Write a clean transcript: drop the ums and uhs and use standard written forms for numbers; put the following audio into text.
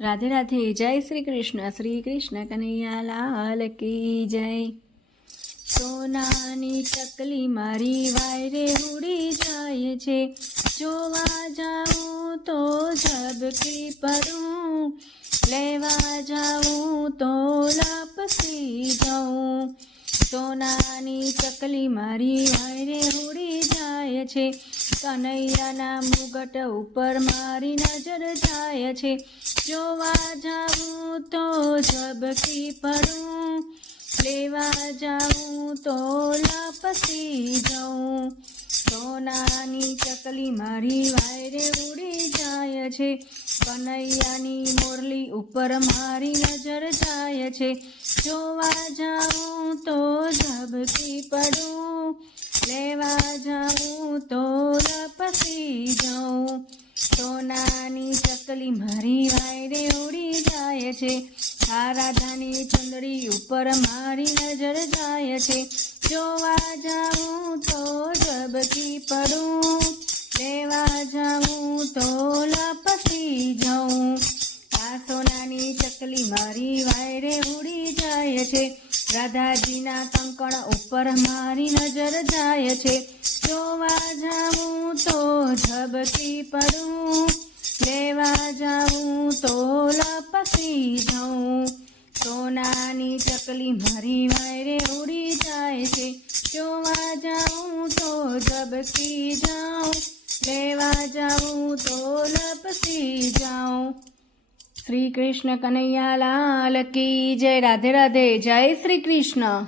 રાધે રાધે. જય શ્રી કૃષ્ણ કનૈયા લાલ કી જય. સોનાની ચકલી મારી વાયરે ઉડી જાય છે, જોવા જાઉં તો ઝબકી પડું, લેવા જાઉં તો લપસી જાઉં. સોનાની ચકલી મારી વાયરે ઉડી જાય છે, કનૈયાના મુગટ ઉપર મારી નજર જાય છે, જોવા જાઉં તો ઝબકી પડું, લેવા જાઉં તો લપસી જાઉં. સોનાની ચકલી મારી વાયરે ઉડી જાય છે, કનૈયાની મોરલી ઉપર મારી નજર જાય છે, જોવા જાઉં તો ઝબકી પડું, લેવા જાઉં તો લપસી જાઉં. સોનાની ચકલી મારી વાયરે ઉડી જાય છે, આ રાધાની ચંદડી ઉપર મારી નજર જાય છે, જોવા જાઉં તો ઝબકી પડું, લેવા જાઉં તો લપસી જાઉં. આ સોનાની ચકલી મારી વાયરે ઉડી જાય છે, રાધાજીના કંકણ ઉપર મારી નજર જાય છે, જોવા જાઉં તો ઝબકી પડું, લેવા જાઉં તો લપસી જાઉં. સોનાની ચકલી મારી વાયરે ઉડી જાય છે, જોવા જાઉં તો ઝબકી જાઉં, લેવા જાઉં તો લપસી જાઉં. શ્રી કૃષ્ણ કનૈયા લાલ કી જય. રાધે રાધે. જય શ્રી કૃષ્ણ.